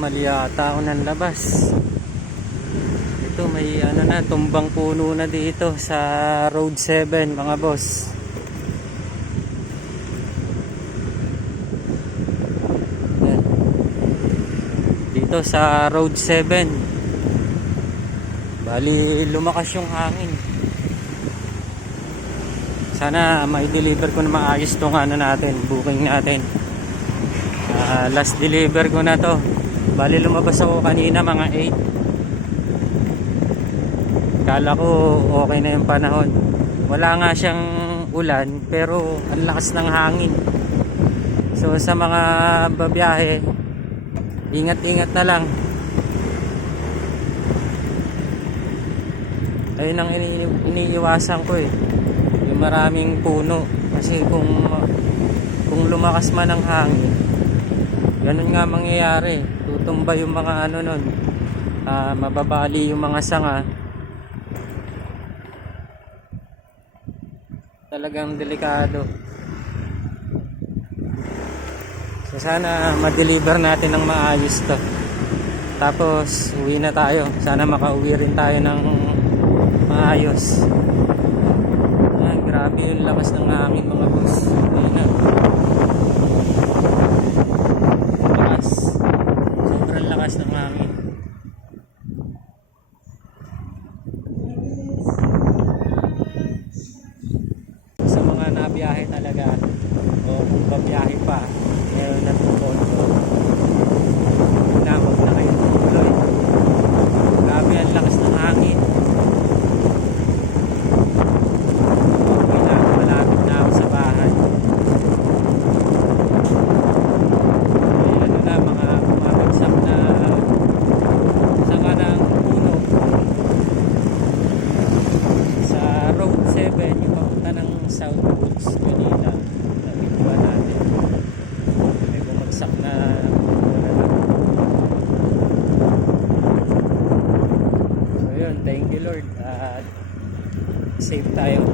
Mali yata ako ng labas. Ito may ano na, tumbang puno na dito sa Road 7 mga boss. Yan. Dito sa Road 7. Bali lumakas yung hangin. Sana may deliver ko na maayos tong ano natin, booking natin. Last deliver ko na to. Bali lumabas ako kanina mga 8. Kala ko okay na yung panahon. Wala nga siyang ulan pero ang lakas ng hangin. So sa mga babiyahe, ingat-ingat na lang. Ayun ang iniiwasan ko eh. Yung maraming puno. Kasi kung lumakas man ang hangin, ganun nga mangyayari. Tutumba yung mga ano nun. Mababali yung mga sanga. Talagang delikado. So sana ma-deliver natin ng maayos to. Tapos uwi na tayo. Sana makauwi rin tayo ng maayos. Grabe yung lakas ng hangin mga boss. Ayun na. Lakas. Sobrang lakas ng hangin. Sa mga nabiyahe talaga o kung babiyahe pa, meron na tungkol. Huwag na kayo tuloy. Grabe ang lakas ng hangin. South Woods kanina nabigyan natin may bumagsak na so yun, thank you Lord at safe tayo.